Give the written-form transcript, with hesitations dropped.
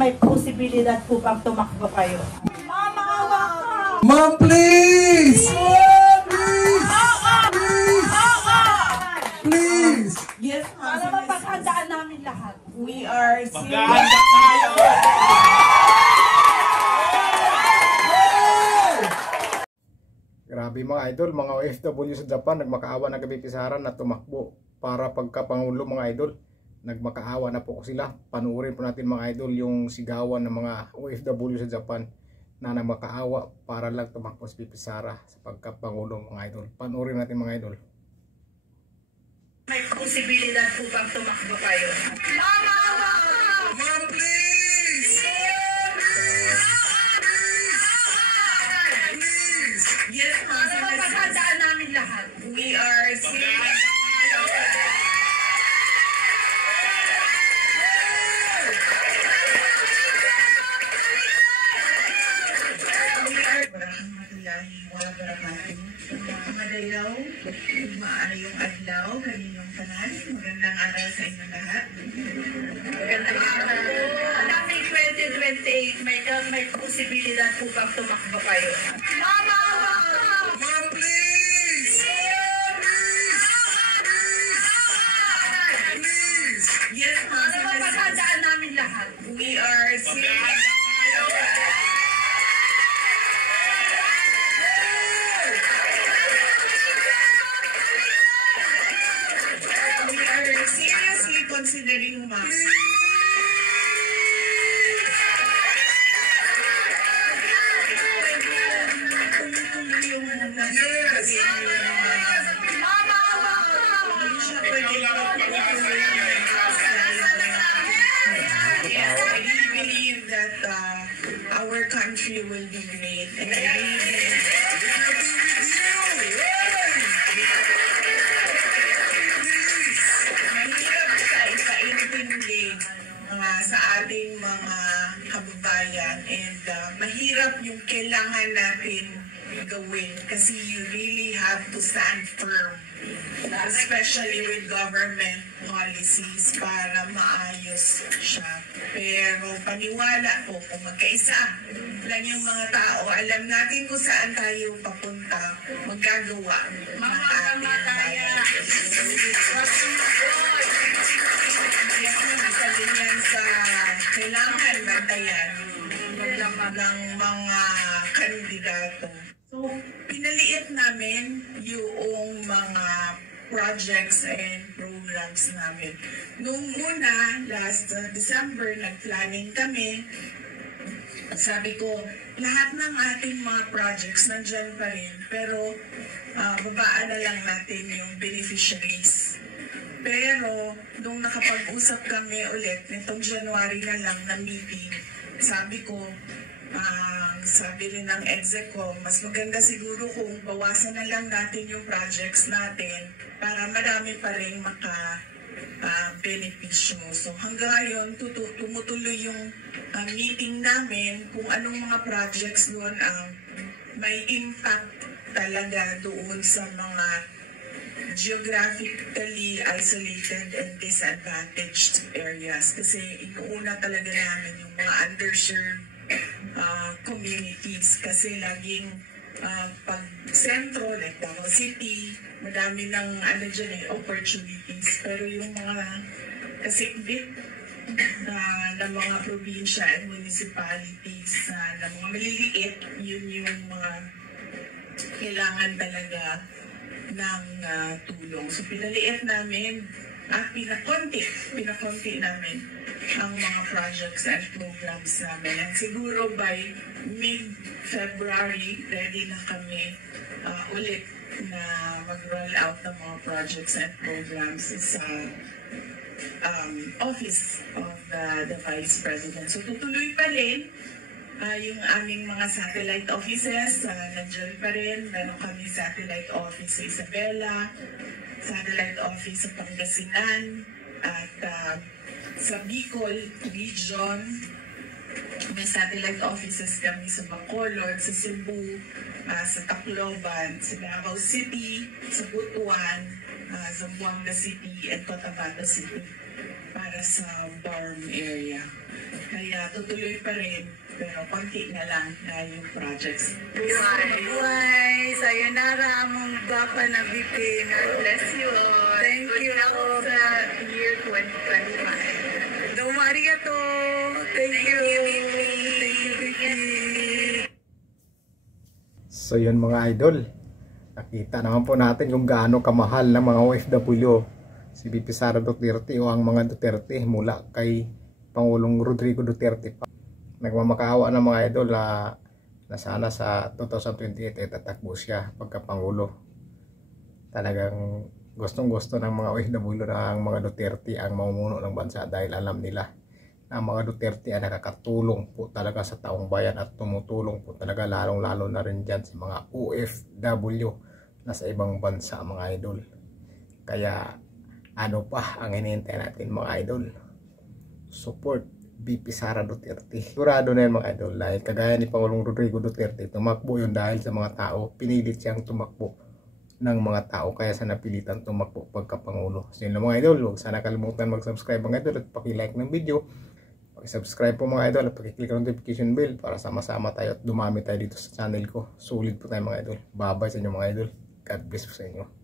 May posibilidad po bang tumakbo kayo? Ma'am, maawa ka! Ma'am, please! Please! Please! Yes, ma'am. Para mapaghandaan namin lahat. We are Maghahanda tayo! Grabe mga idol, mga OFW sa Japan nagmakaawa na gabi pisaran na tumakbo para pagkapangulo mga idol. Nagmakaawa na po sila. Panuorin po natin mga idol yung sigawan ng mga OFW sa Japan na nagmakaawa para lang tumakbo si Pipi Sara sa pagkapangulo mga idol. Panuorin natin mga idol. May posibilidad po bang tumakbo kayo? Ma'am, maawa ka! Ma'am, please! Please! Yes, ma'am. Para mapaghandaan namin lahat. We are Madalaw, maayong adlaw, kaninyong tanan. Magandang araw sa inyong lahat. Magandang araw po. Namin 2028, may posibilidad po bang tumakbo kayo? Ma'am, maawa ka! Ma'am, please! Please! Yes, ma'am. Para mapaghandaan namin lahat. We are seriously considering, ma'am. Tuloy-tuloy yung Yes! Ma'am, maawa ka! Hindi siya pwede I really believe that our country will be great, and I really believe mahirap ipaintindi sa ating mga kababayan, and mahirap yung kailangan natin gawin kasi you really have to stand firm, especially with government policies para maayos siya. Pero paniwala po, kung magkaisa lang yung mga tao, alam natin kung saan tayo papunta, magagawa ng ating bayan. Isa din yan sa kailangan bantayan ng mga kandidato. So, pinaliit namin yung mga projects and programs namin. Noong una, last December, nag-planning kami. Sabi ko, lahat ng ating mga projects nandyan pa rin, pero babaan na lang natin yung beneficiaries. Pero, nung nakapag-usap kami ulit, nitong January na lang na meeting, sabi ko, sabi rin ng EDSECO, mas maganda siguro kung bawasan na lang natin yung projects natin para marami pa rin maka-benepisyo. So hanggang ngayon, tumutuloy yung meeting namin kung anong mga projects doon ang may impact talaga doon sa mga geographically isolated and disadvantaged areas. Kasi inuuna talaga namin yung mga underserved communities kasi laging pag sentro, like Davao City, madami ng opportunities. Pero yung mga kasikbit na mga probinsya and municipalities na mga maliliit, yun yung mga kailangan talaga ng tulong. So pinaliit namin at pinakonti namin ang mga projects and programs namin. And siguro by mid-February, ready na kami ulit na mag-roll out ng mga projects and programs sa office of the Vice President. So tutuloy pa rin yung aming mga satellite offices, nandiyan pa rin. Meron kami satellite office sa Isabela, satellite office sa Pangasinan, at sa Bicol Region, may satellite offices kami sa Bacolod, sa Cebu, sa Tacloban, sa Davao City, sa Butuan, Zamboanga City, and Cotabato City. Para para sa farm area. Kaya tutuloy pa rin, pero konti na lang na yung projects. Buhay, sayonara among Papa na BP. God bless you all. Thank you. Good sa year 2025. Domo arigato. Thank you. Thank you, BP. So yun mga idol, nakita naman po natin kung gaano kamahal ng mga OFW si VP Sara Duterte o ang mga Duterte mula kay Pangulong Rodrigo Duterte pa. Nagmamakaawa ng mga idol na sana sa 2028 ay tatakbo siya pagkapangulo. Talagang gustong gusto ng mga OFW na ang mga Duterte ang mamumuno ng bansa dahil alam nila na ang mga Duterte ay nakakatulong po talaga sa taong bayan at tumutulong po talaga lalong lalo na rin dyan sa mga OFW na sa ibang bansa mga idol. Kaya ano pa ang hinihintay natin mga idol? Support VP Sara Duterte. Sigurado na yan mga idol, dahil kagaya ni Pangulong Rodrigo Duterte, tumakbo yun dahil sa mga tao, pinilit siyang tumakbo ng mga tao, kaya sa napilitan tumakbo pagkapangulo. So yun lang mga idol, huwag sana kalimutan mag-subscribe mga idol at paki-like ng video, paki-subscribe po mga idol at paki-click ang notification bell para sama-sama tayo at dumami tayo dito sa channel ko. Sulit po tayo mga idol. Bye bye sa inyo mga idol. God bless po sa inyo.